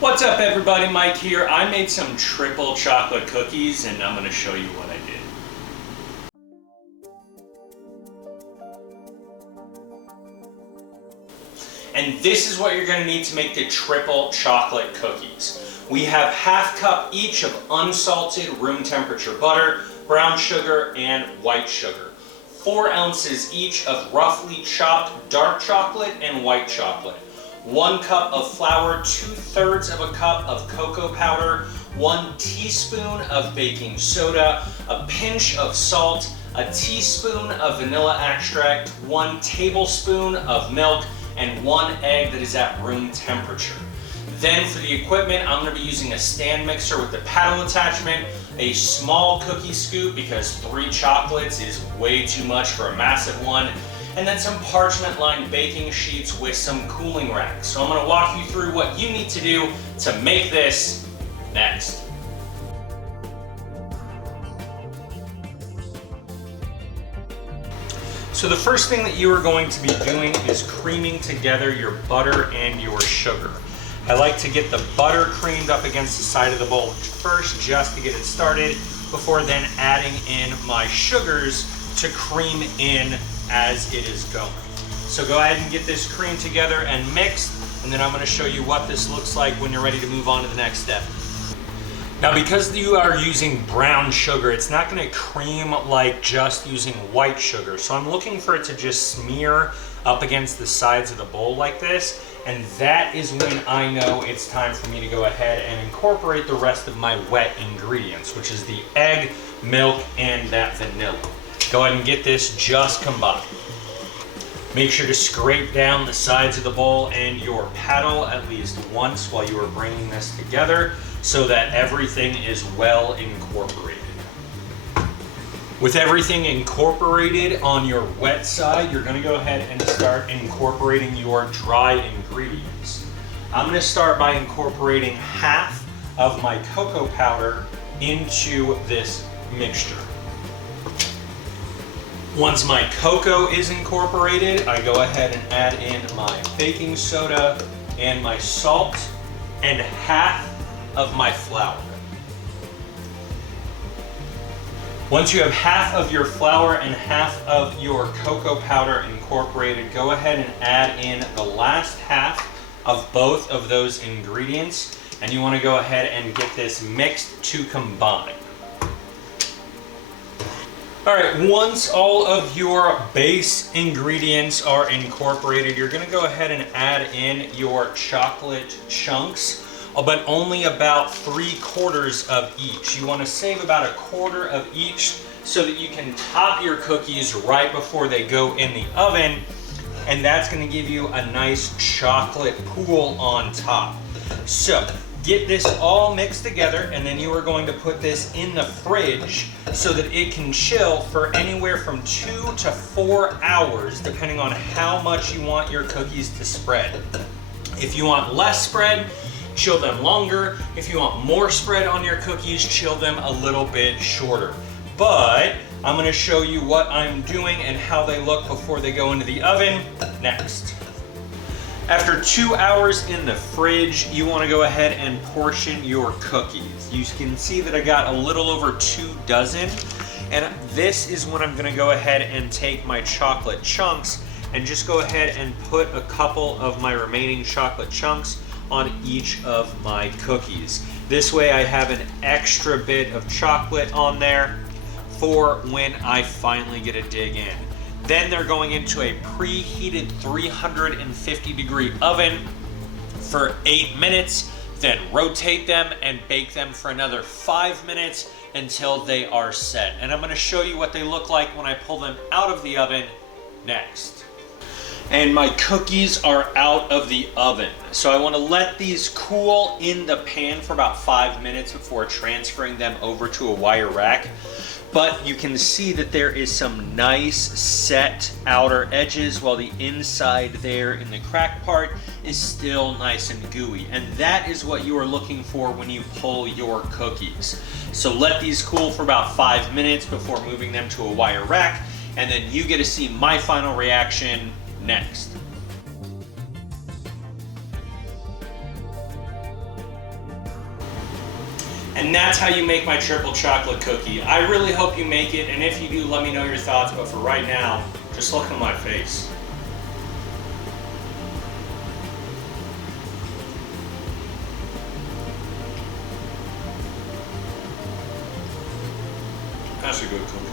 What's up everybody, Mike here. I made some triple chocolate cookies and I'm going to show you what I did. And this is what you're going to need to make the triple chocolate cookies. We have ½ cup each of unsalted room temperature butter, brown sugar, and white sugar. 4 ounces each of roughly chopped dark chocolate and white chocolate. 1 cup of flour, 2/3 of a cup of cocoa powder, 1 teaspoon of baking soda, a pinch of salt, a teaspoon of vanilla extract, 1 tablespoon of milk, and 1 egg that is at room temperature. Then for the equipment, I'm going to be using a stand mixer with the paddle attachment, a small cookie scoop because 3 chocolates is way too much for a massive one, and then some parchment-lined baking sheets with some cooling racks. So I'm going to walk you through what you need to do to make this next. So the first thing that you are going to be doing is creaming together your butter and your sugar. I like to get the butter creamed up against the side of the bowl first just to get it started before then adding in my sugars to cream in as it is going. So go ahead and get this cream together and mixed, and then I'm going to show you what this looks like when you're ready to move on to the next step. Now because you are using brown sugar, it's not going to cream like just using white sugar. So I'm looking for it to just smear up against the sides of the bowl like this, and that is when I know it's time for me to go ahead and incorporate the rest of my wet ingredients, which is the egg, milk, and that vanilla. Go ahead and get this just combined. Make sure to scrape down the sides of the bowl and your paddle at least once while you are bringing this together so that everything is well incorporated. With everything incorporated on your wet side, you're going to go ahead and start incorporating your dry ingredients. I'm going to start by incorporating half of my cocoa powder into this mixture. Once my cocoa is incorporated, I go ahead and add in my baking soda and my salt and half of my flour. Once you have half of your flour and half of your cocoa powder incorporated, go ahead and add in the last half of both of those ingredients, and you want to go ahead and get this mixed to combine. Alright, once all of your base ingredients are incorporated, you're going to go ahead and add in your chocolate chunks, but only about 3/4 of each. You want to save about 1/4 of each so that you can top your cookies right before they go in the oven, and that's going to give you a nice chocolate pool on top. So get this all mixed together, and then you are going to put this in the fridge so that it can chill for anywhere from 2 to 4 hours, depending on how much you want your cookies to spread. If you want less spread, chill them longer. If you want more spread on your cookies, chill them a little bit shorter. But I'm going to show you what I'm doing and how they look before they go into the oven next. After 2 hours in the fridge, you want to go ahead and portion your cookies. You can see that I got a little over 2 dozen, and this is when I'm going to go ahead and take my chocolate chunks and just go ahead and put a couple of my remaining chocolate chunks on each of my cookies. This way I have an extra bit of chocolate on there for when I finally get a dig in. Then they're going into a preheated 350-degree oven for 8 minutes, then rotate them and bake them for another 5 minutes until they are set. And I'm going to show you what they look like when I pull them out of the oven next. And my cookies are out of the oven. So I want to let these cool in the pan for about 5 minutes before transferring them over to a wire rack. But you can see that there is some nice set outer edges while the inside there in the crack part is still nice and gooey. And that is what you are looking for when you pull your cookies. So let these cool for about 5 minutes before moving them to a wire rack, and then you get to see my final reaction next. And that's how you make my triple chocolate cookie. I really hope you make it, and if you do, let me know your thoughts, but for right now, just look at my face. That's a good cookie.